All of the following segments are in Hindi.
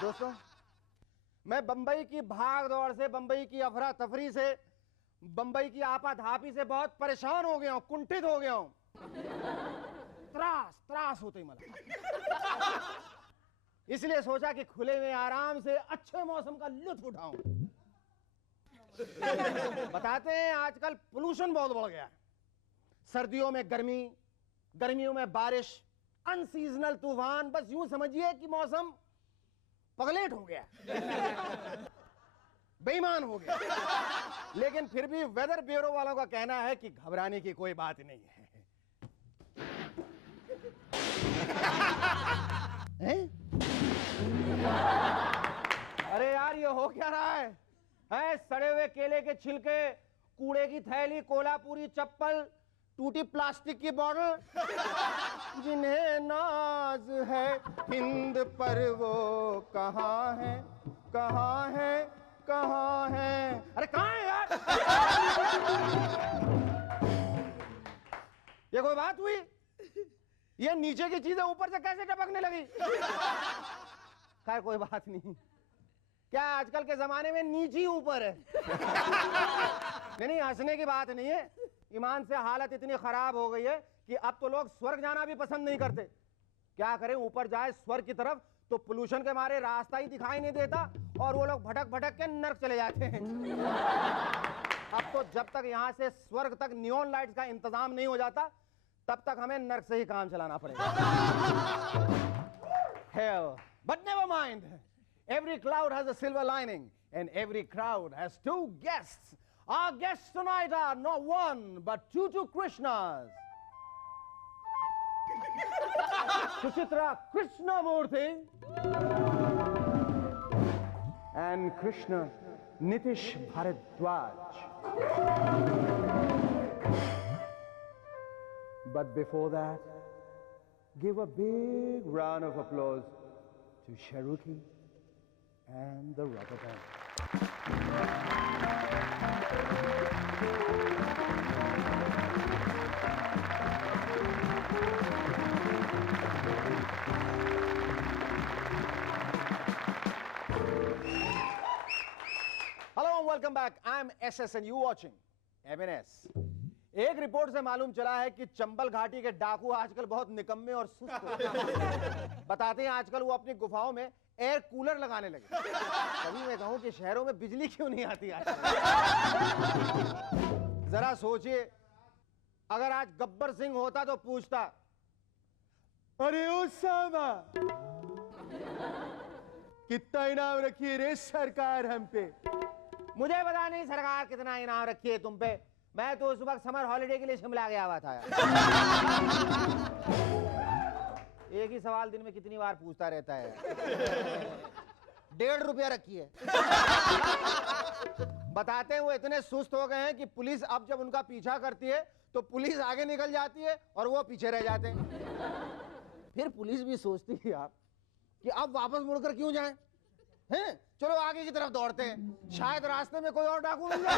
दोस्तों, मैं बंबई की भाग दौड़ से, बंबई की अफरा तफरी से, बंबई की आपाधापी से बहुत परेशान हो गया हूं, कुंठित हो गया हूं। त्रास होते ही मला। इसलिए सोचा कि खुले में आराम से अच्छे मौसम का लुत्फ उठाऊं। बताते हैं आजकल पोल्यूशन बहुत बढ़ गया है। सर्दियों में गर्मी, गर्मियों में बारिश, अनसीजनल तूफान, बस यूं समझिए कि मौसम पगलेट हो गया, बेईमान हो गया। लेकिन फिर भी वेदर ब्यूरो वालों का कहना है कि घबराने की कोई बात नहीं है। अरे यार, ये हो क्या रहा है? सड़े हुए केले के छिलके, कूड़े की थैली, कोल्हापुरी चप्पल, टूटी प्लास्टिक की बोतल, जिन्हें नाज है हिंद पर वो कहाँ है, कहाँ है, कहाँ है? अरे कहाँ है यार? ये कोई बात हुई? ये नीचे की चीजें ऊपर से कैसे टपकने लगी? खैर कोई बात नहीं। क्या आजकल के जमाने में नीची ऊपर है? नहीं, हंसने की बात नहीं है। ईमान से हालत इतनी खराब हो गई है कि अब तो लोग स्वर्ग जाना भी पसंद नहीं करते। क्या करें, ऊपर जाए स्वर्ग की तरफ तो पोल्यूशन के मारे रास्ता ही दिखाई नहीं देता और वो लोग भटक भटक के नर्क चले जाते हैं। अब तो जब तक यहाँ से स्वर्ग तक नियॉन लाइट्स का इंतजाम नहीं हो जाता, तब तक हमें नर्क से ही काम चलाना पड़ेगा। Hell, but never mind. Every cloud has a silver lining, and every crowd has two guests. Our guests tonight are not one, but two Krishnas. Suchitra Krishnamurthy and Krishna Nitish Bharadwaj. But before that, give a big round of applause to Sharuki and the Rubber Band. Hello and welcome back. I'm SS and you watching MNS. एक रिपोर्ट से मालूम चला है कि चंबल घाटी के डाकू आजकल बहुत निकम्मे और सुस्त हो गए। बताते हैं आजकल वो अपनी गुफाओं में एयर कूलर लगाने लगे। तभी मैं कहूं कि शहरों में बिजली क्यों नहीं आती आजकल? जरा सोचिए, अगर आज गब्बर सिंह होता तो पूछता, अरे उसामा, कितना इनाम रखी है रे सरकार हम पे? मुझे पता नहीं सरकार कितना इनाम रखी है तुम पे, मैं तो उस वक्त समर हॉलिडे के लिए शिमला गया हुआ था। एक ही सवाल दिन में कितनी बार पूछता रहता है? 1.5 रुपया रखी है। बताते हैं वो इतने सुस्त हो गए हैं कि पुलिस अब जब उनका पीछा करती है तो पुलिस आगे निकल जाती है और वो पीछे रह जाते हैं। फिर पुलिस भी सोचती है यार कि अब वापस मुड़कर क्यों जाएं? हैं? चलो आगे की तरफ दौड़ते हैं, शायद रास्ते में कोई और डाकू मिल जाए।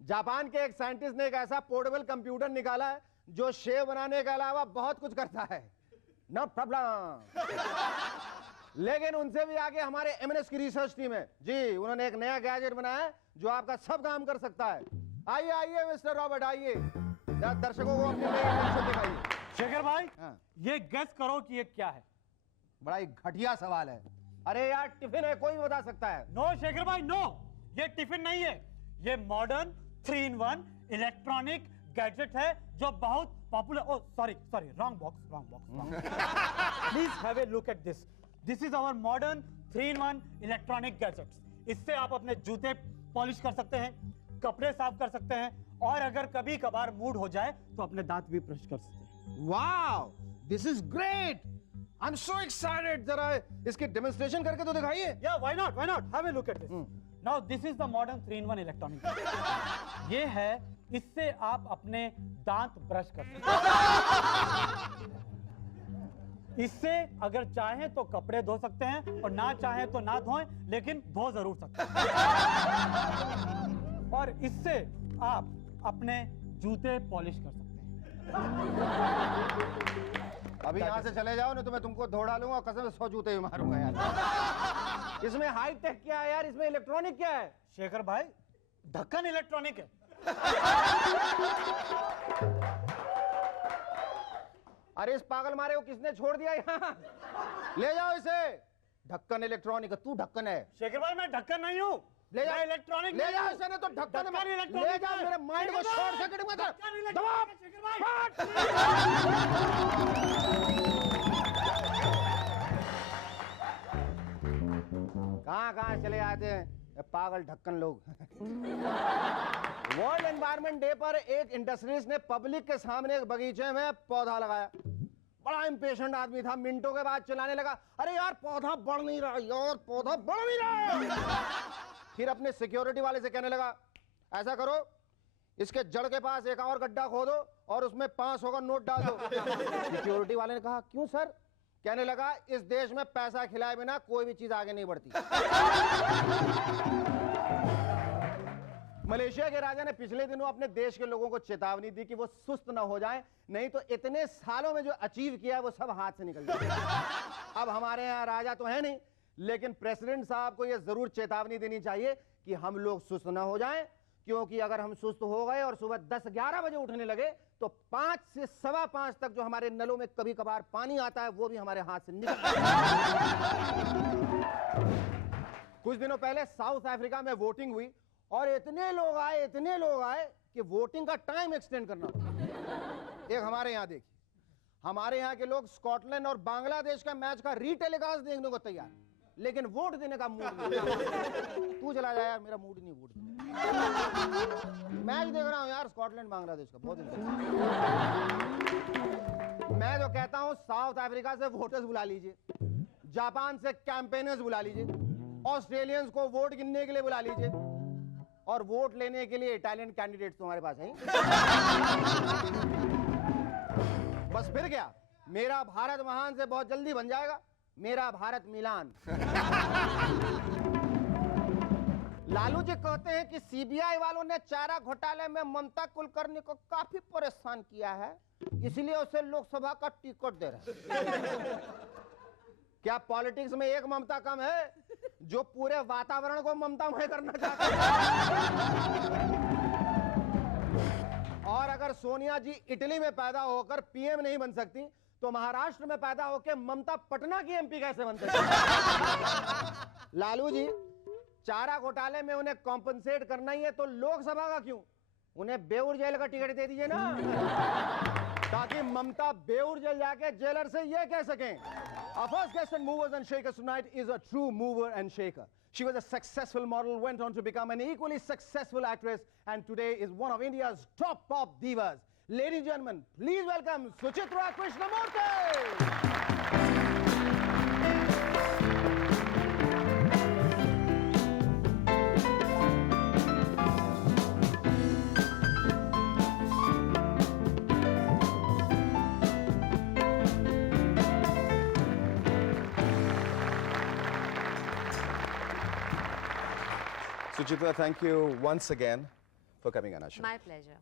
जापान के एक साइंटिस्ट ने एक ऐसा पोर्टेबल कंप्यूटर निकाला है जो शेव बनाने के अलावा बहुत कुछ करता है। No problem. लेकिन उनसे भी आगे हमारे एमएनएस की रिसर्च टीम है जी। उन्होंने एक नया गैजेट बनाया है जो आपका सब काम कर सकता है। आइए आइए मिस्टर रॉबर्ट, आइए दर्शकों को अपनी नई इन्वेंशन दिखाइए। शेखर भाई, ये गेस करो कि ये क्या है? बड़ा ही घटिया सवाल है। अरे यार, टिफिन है, कोई भी बता सकता है। नो शेखर भाई, नो, ये टिफिन नहीं है। ये मॉडर्न 3-in-1 इलेक्ट्रॉनिक गैजेट है जो बहुत popular. Oh sorry, wrong box. Please have a look at this. This is our modern 3-in-1 electronic gadgets. इससे आप अपने जूते पॉलिश कर सकते हैं, कपड़े साफ कर सकते हैं, और अगर कभी कभार मूड हो जाए तो अपने दांत भी ब्रश कर सकते हैं। Wow, this is great, I am so excited. जरा इसकी डेमोन्स्ट्रेशन करके तो दिखाइए। या why not, have a look at this. Now this is the modern 3-in-1 electronic. ये है, इससे आप अपने दांत ब्रश कर सकते हैं। इससे अगर चाहें तो कपड़े धो सकते हैं और ना चाहें तो ना धोएं, लेकिन धो जरूर सकते हैं। और इससे आप अपने जूते पॉलिश कर सकते हैं। अभी यहाँ से चले जाओ, नहीं तो मैं तुमको धो डालूंगा, कसम से 100 जूते भी मारूंगा यार। इसमें हाई टेक क्या है यार, इसमें इलेक्ट्रॉनिक क्या है? शेखर भाई, ढक्कन इलेक्ट्रॉनिक है। अरे इस पागल मारे को किसने छोड़ दिया यहाँ? ले जाओ इसे। ढक्कन इलेक्ट्रॉनिक है, तू ढक्कन है। शेखर भाई मैं ढक्कन नहीं हूँ, ले जाओ इलेक्ट्रॉनिक। ले जाओ इसे, नहीं तो ढक्कन इलेक्ट्रॉनिक ले जाओ। मेरे माइंड को शॉर्ट सर्किट में कर। दबाओ। कहाँ चले आते हैं ये पागल ढक्कन लोग। वर्ल्ड एनवायरनमेंट डे पर एक इंडस्ट्रियलिस्ट ने पब्लिक के सामने एक बगीचे में पौधा लगाया। बड़ा इम्पेशेंट आदमी था, मिनटों के बाद चिल्लाने लगा, अरे यार पौधा बढ़ नहीं रहा यार, पौधा बढ़ नहीं रहा। फिर अपने सिक्योरिटी वाले से कहने लगा, ऐसा करो इसके जड़ के पास एक और गड्ढा खोदो और उसमें 500 का नोट डाल दो। सिक्योरिटी वाले ने कहा, क्यों सर? कहने लगा, इस देश में पैसा खिलाए बिना कोई भी चीज आगे नहीं बढ़ती। मलेशिया के राजा ने पिछले दिनों अपने देश के लोगों को चेतावनी दी कि वो सुस्त ना हो जाएं, नहीं तो इतने सालों में जो अचीव किया है वो सब हाथ से निकल जाए। अब हमारे यहाँ राजा तो है नहीं, लेकिन प्रेसिडेंट साहब को यह जरूर चेतावनी देनी चाहिए कि हम लोग सुस्त ना हो जाएं, क्योंकि अगर हम सुस्त हो गए और सुबह 10-11 बजे उठने लगे तो 5 से 5:15 तक जो हमारे नलों में कभी कभार पानी आता है वो भी हमारे हाथ से निकल जाता है। कुछ दिनों पहले साउथ अफ्रीका में वोटिंग हुई और इतने लोग आए कि वोटिंग का टाइम एक्सटेंड करना पड़ा। एक हमारे यहाँ देखिए, हमारे यहाँ के लोग स्कॉटलैंड और बांग्लादेश का मैच का रीटेलीकास्ट देखने को तैयार, लेकिन वोट देने का मूड नहीं। तू चला जाए यार, मेरा मूड नहीं वोट देने। मैच देख रहा हूँ यार स्कॉटलैंड बांग्लादेश का, बहुत इंटरेस्टिंग। मैं तो कहता हूँ साउथ अफ्रीका से वोटर्स बुला लीजिए, जापान से कैंपेनर्स बुला लीजिए, ऑस्ट्रेलियंस को वोट गिनने के लिए बुला लीजिए, और वोट लेने के लिए इटालियन कैंडिडेट्स तुम्हारे पास हैं। बस फिर क्या, मेरा भारत महान से बहुत जल्दी बन जाएगा मेरा भारत मिलान। लालू जी कहते हैं कि सीबीआई वालों ने चारा घोटाले में ममता कुलकर्णी को काफी परेशान किया है, इसलिए उसे लोकसभा का टिकट दे रहे हैं। क्या पॉलिटिक्स में एक ममता कम है जो पूरे वातावरण को ममतामय करना चाहता है? और अगर सोनिया जी इटली में पैदा होकर पीएम नहीं बन सकती तो महाराष्ट्र में पैदा होकर ममता पटना की एमपी कैसे बन सकती? लालू जी, चारा घोटाले में उन्हें कॉम्पनसेट करना ही है तो लोकसभा का क्यों, उन्हें बेउर जेल का टिकट दे दीजिए ना, ताकि ममता बेउर जेल जाके जेलर से ये कह सकें, our first guest on Movers and Shakers tonight is a true mover and shaker. She was a successful model, went on to become an equally successful actress, and today is one of India's top pop divas. Ladies and gentlemen, please welcome Suchitra Krishnamurthy. Suchitra, thank you once again for coming on our show. My pleasure.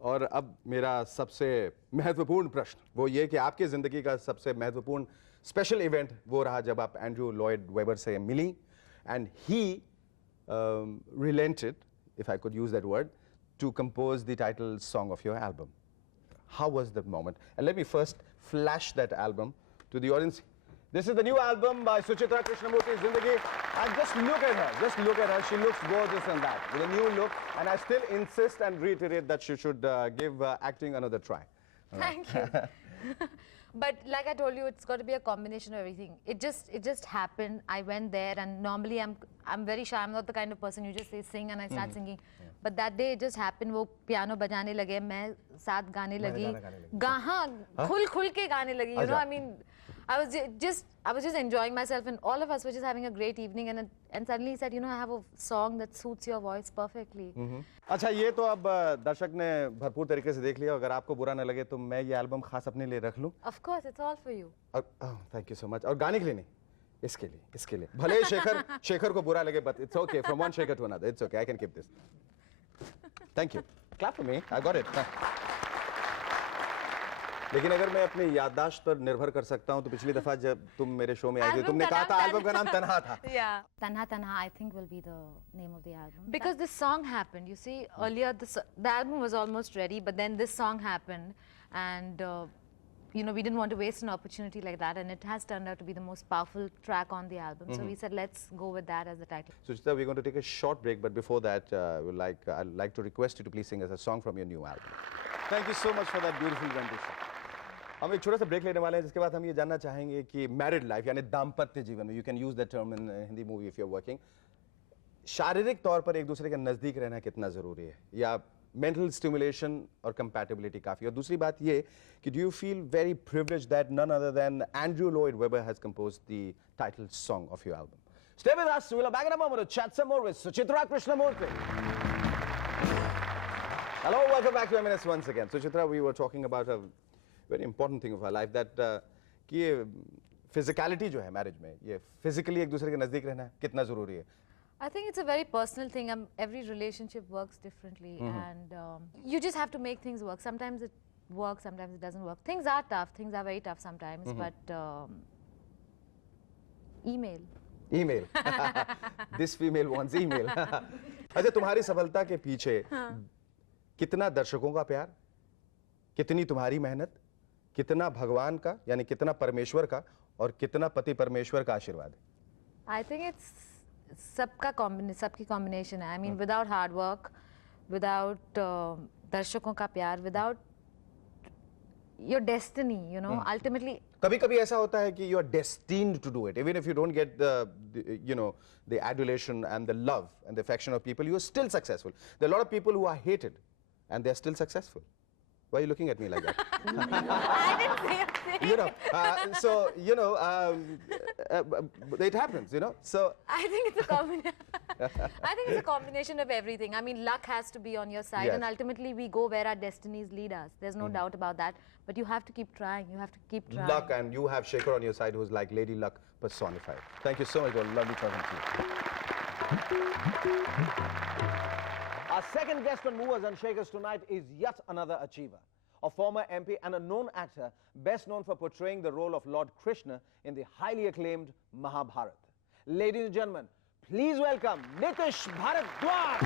और अब मेरा सबसे महत्वपूर्ण प्रश्न वो ये कि आपकी ज़िंदगी का सबसे महत्वपूर्ण स्पेशल इवेंट वो रहा जब आप एंड्रू लॉयड वेबर से मिली and he relented, if I could use that word, to compose the title song of your album. How was that moment? And let me first flash that album to the audience. This is the new album by Suchitra Krishnamurthy, Zindagi. And just look at her. Just look at her. She looks gorgeous in that, with a new look. And I still insist and reiterate that she should give acting another try. Thank you. But like I told you, it's got to be a combination of everything. It just happened. I went there, and normally I'm very shy. I'm not the kind of person you just say sing and I start singing. But that day it just happened. वो piano बजाने लगे, मैं साथ गाने लगी. हाँ, खुल के गाने लगी. You know, I mean. I was just enjoying myself, and all of us were just having a great evening. And suddenly he said, you know, I have a song that suits your voice perfectly. अच्छा, ये तो अब दर्शक ने भरपूर तरीके से देख लिया। अगर आपको बुरा न लगे तो मैं ये एल्बम खास अपने लिए रख लूं। Of course, it's all for you. और थैंक यू सो मच। और गाने के लिए नहीं, इसके लिए भले ही शेखर को बुरा लगे, but it's okay, from one Shekhar to another, it's okay, I can keep this. Thank you, clap for me, I got it. लेकिन अगर मैं अपनी याददाश्त पर निर्भर कर सकता हूं तो पिछली दफा जब तुम मेरे शो में आई थी तुमने कहा था एल्बम का नाम तन्हा था। Yeah. Tanha Tanha, I think, will be the name of the album. Because this song happened. You see, earlier the album was almost ready, but then this song happened, and you know, we didn't want to waste an opportunity like that, and it has turned out to be the most powerful track on the album. So we said, let's go with that as the title. Suchita, we're going to take a short break, but before that, I'd like to request you to please sing us a song from your new album. Thank you so much for that beautiful rendition. हम एक छोटा सा ब्रेक लेने वाले हैं, जिसके बाद हम ये जानना चाहेंगे कि मैरिड लाइफ यानी दाम्पत्य जीवन में, you can use that term in Hindi movie if you are working, शारीरिक तौर पर एक दूसरे के नजदीक रहना कितना जरूरी है, या मेंटल स्टिमुलेशन और कंपैटिबिलिटी काफी। और दूसरी बात ये कि do you feel very privileged that none other than Andrew Lloyd Webber has composed the title song of your album. Stay with us, we'll be back in a moment to chat some more with Suchitra Krishnamurthy. Hello, welcome back to M&S once again. Suchitra, we were talking about a very important thing of our life, that कि ये physicality जो है marriage में, ये physically एक दूसरे के नजदीक रहना कितना जरूरी है? I think it's a very personal thing. Every relationship works differently, and you just have to make things work. Sometimes it works, sometimes it doesn't work. Things are tough. Things are very tough sometimes, but email. This female wants email. अच्छा, तुम्हारी सफलता के पीछे कितना दर्शकों का प्यार, कितनी तुम्हारी मेहनत, कितना भगवान का यानी कितना परमेश्वर का, और कितना पति परमेश्वर का आशीर्वाद है? I think it's सबकी combination है. I mean, without hard work, without दर्शकों का प्यार, without your destiny, you know, ultimately. कभी-कभी ऐसा होता है कि you are destined to do it, even if you don't get the adulation and the love and the affection of people, you are still successful. There are a lot of people who are hated and they are still successful. Why are you looking at me like that? I didn't say a thing. It happens, you know. So I think it's a combination. I think it's a combination of everything. I mean, luck has to be on your side, Yes. and ultimately we go where our destinies lead us. There's no doubt about that. But you have to keep trying. You have to keep trying. luck, and you have Shekhar on your side, who's like Lady Luck personified. Thank you so much. It was lovely talking to you. Our second guest on Movers and Shakers tonight is yet another achiever, a former MP and a known actor, best known for portraying the role of Lord Krishna in the highly acclaimed Mahabharata. Ladies and gentlemen, please welcome Nitish Bharadwaj.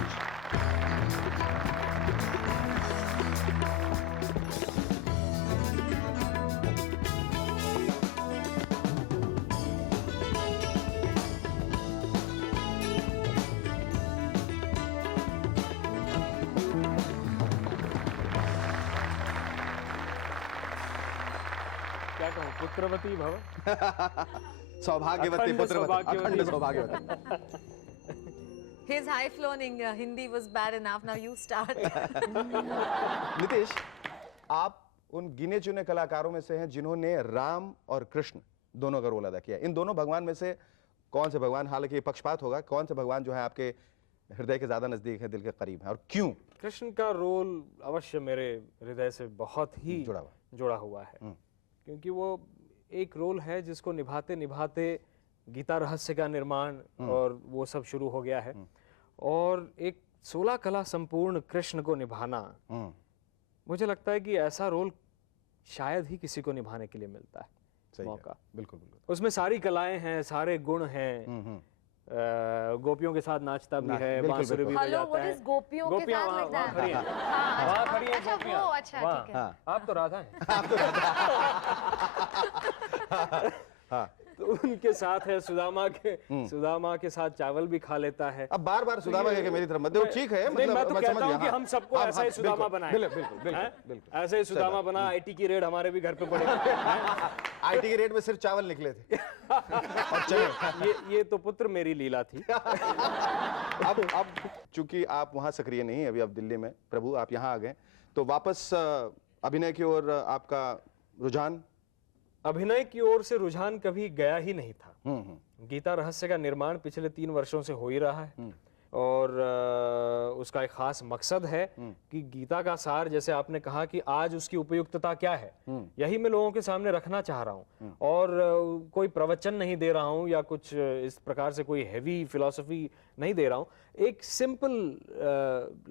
क्या कहूँ, पुत्रवती भव। सौभाग्यवती अखंड पुत्रवती, सौभाग्यवती। अखंड सौभाग्यवती। His high-flown Hindi was bad enough. Now you start. Nitish, आप उन गिने चुने कलाकारों में से हैं जिन्होंने राम और कृष्ण दोनों का रोल अदा किया। इन दोनों भगवान में से कौन से भगवान, हालांकि पक्षपात होगा, कौन से भगवान जो है आपके हृदय के ज्यादा नजदीक है, दिल के करीब है, और क्यों? कृष्ण का रोल अवश्य मेरे हृदय से बहुत ही जुड़ा हुआ है, क्योंकि वो एक रोल है जिसको निभाते निभाते गीता रहस्य का निर्माण और वो सब शुरू हो गया है, और एक 16 कला संपूर्ण कृष्ण को निभाना, मुझे लगता है कि ऐसा रोल शायद ही किसी को निभाने के लिए मिलता है मौका। बिल्कुल बिल्कुल। उसमें सारी कलाएं हैं, सारे गुण हैं, गोपियों के साथ नाचता भी है, बांसुरी भी Hello, बजाता what है। is गोपियों के साथ like वहाँ that? खड़ी हैं, हाँ, वहाँ खड़ी हैं अच्छा, गोपियाँ। वो अच्छा, वहाँ। ठीक है। आप तो राधा हैं। हाँ, तो उनके साथ है, सुदामा के साथ चावल भी खा लेता है। अब बार बार सुदामा कह के मेरी तरफ मत देखो, ठीक है, नहीं, मैं तो मैं कहता समझ हूँ गया, कि हाँ। हम सबको हाँ, ऐसा ही हाँ, सुदामा बिल्कुल, बनाएं। बिल्कुल बिल्कुल हैं? बिल्कुल। ऐसे ही सुदामा बना, आईटी की रेड हमारे भी घर पे पड़े। आईटी के रेट में सिर्फ चावल निकले थे। और चलो, ये तो पुत्र मेरी लीला थी। अब चूंकि आप वहाँ सक्रिय नहीं, अभी आप दिल्ली में, प्रभु आप यहाँ आ गए, तो वापस अभिनय की ओर आपका रुझान? अभिनय की ओर से रुझान कभी गया ही नहीं था। गीता रहस्य का निर्माण पिछले 3 वर्षों से हो ही रहा है और उसका एक खास मकसद है कि गीता का सार, जैसे आपने कहा कि आज उसकी उपयुक्तता क्या है, यही मैं लोगों के सामने रखना चाह रहा हूँ। और कोई प्रवचन नहीं दे रहा हूँ या कुछ इस प्रकार से कोई हैवी फिलॉसफी नहीं दे रहा हूँ। एक सिंपल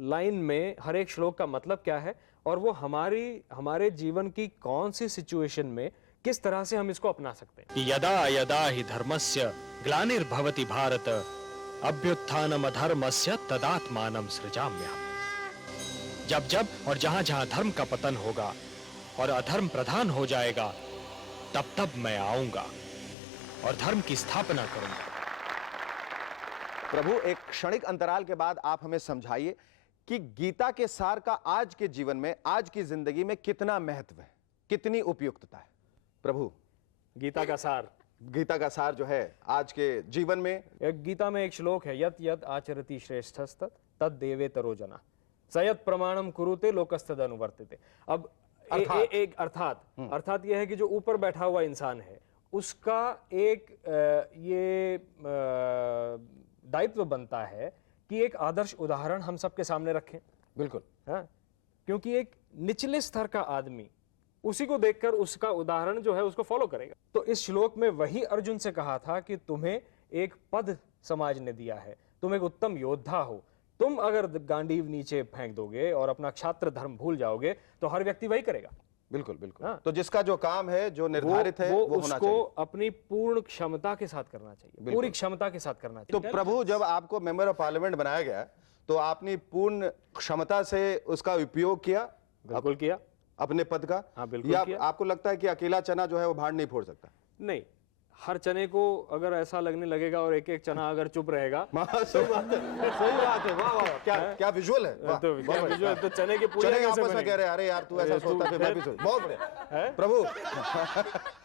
लाइन में हर एक श्लोक का मतलब क्या है और वो हमारे जीवन की कौन सी सिचुएशन में किस तरह से हम इसको अपना सकते हैं। यदा यदा हि धर्मस्य ग्लानिर्भवति भारत अभ्युत्थानम अधर्मस्य तदात्मानं सृजाम्यहम्। जब जब और जहां जहां धर्म का पतन होगा और अधर्म प्रधान हो जाएगा, तब तब मैं आऊंगा और धर्म की स्थापना करूंगा। प्रभु, एक क्षणिक अंतराल के बाद आप हमें समझाइए कि गीता के सार का आज के जीवन में, आज की जिंदगी में कितना महत्व है, कितनी उपयुक्तता है। प्रभु, गीता का सार जो है आज के जीवन में। एक गीता में एक श्लोक है, यत यत आचरति श्रेष्ठस्तत् तद देवेतरो जना सयत प्रमाणम कुरुते लोकस्तद अनुवर्तिते। अब एक अर्थात यह है कि जो ऊपर बैठा हुआ इंसान है उसका एक ये दायित्व बनता है कि एक आदर्श उदाहरण हम सबके सामने रखें। बिल्कुल, हाँ, क्योंकि एक निचले स्तर का आदमी उसी को देखकर उसका उदाहरण जो है उसको फॉलो करेगा। तो इस श्लोक में वही अर्जुन से कहा था कि तुम्हें एक पद समाज ने दिया है, तुम एक उत्तम योद्धा हो। तुम अगर गांडीव नीचे फेंक दोगे और अपना क्षात्र धर्म भूल जाओगे तो हर व्यक्ति वही करेगा। बिल्कुल बिल्कुल। हाँ। तो जिसका जो काम है, जो निर्धारित है, वो होना उसको चाहिए। अपनी पूर्ण क्षमता के साथ करना चाहिए, पूरी क्षमता के साथ करना तो चाहिए। प्रभु, जब आपको मेंबर ऑफ पार्लियामेंट बनाया गया तो आपने पूर्ण क्षमता से उसका उपयोग किया? बिल्कुल किया। अपने पद का? हाँ, बिल्कुल या किया। आपको लगता है कि अकेला चना जो है वो भाड़ नहीं फोड़ सकता? नहीं, हर चने को अगर ऐसा लगने लगेगा और एक एक चना अगर चुप रहेगा सही बात है, सही बात है। वाह वाह, क्या विजुअल है। वाह, तो बहुत बढ़िया। जो है तो चने के पूरे चने कैसे आपस में बनेंगे? कह रहे हैं, अरे यार तू ऐसा सोचता है, मैं भी सोच। बहुत बढ़िया प्रभु।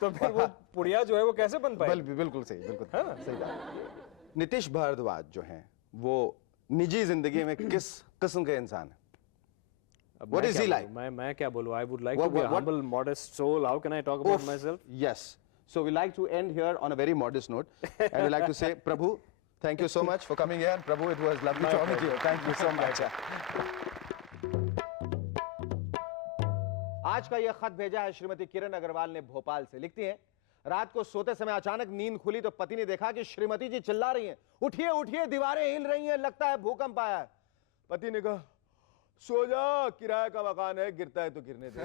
तो फिर वो पुड़िया जो है वो कैसे बन पाए? बिल्कुल सही, बिल्कुल सही बात। नीतीश भारद्वाज जो हैं वो निजी जिंदगी में किस किस्म के इंसान हैं? What is he like? मैं क्या बोलूं? I would like to be a humble, modest soul. How can I talk about myself? Yes. So we like to end here on a very modest note, and we like to say, Prabhu, thank you so much for coming here. And Prabhu, it was lovely talking to you. Thank you so much. आज का यह खत भेजा है श्रीमती किरण अग्रवाल ने भोपाल से। लिखती हैं, रात को सोते समय अचानक नींद खुली तो पति ने देखा कि श्रीमती जी चिल्ला रही हैं, उठिए उठिए, दीवारें हिल रही हैं, लगता है भूकंप आया है। पति ने कहा, सो जा, किराए का मकान है, गिरता है तो गिरने दे।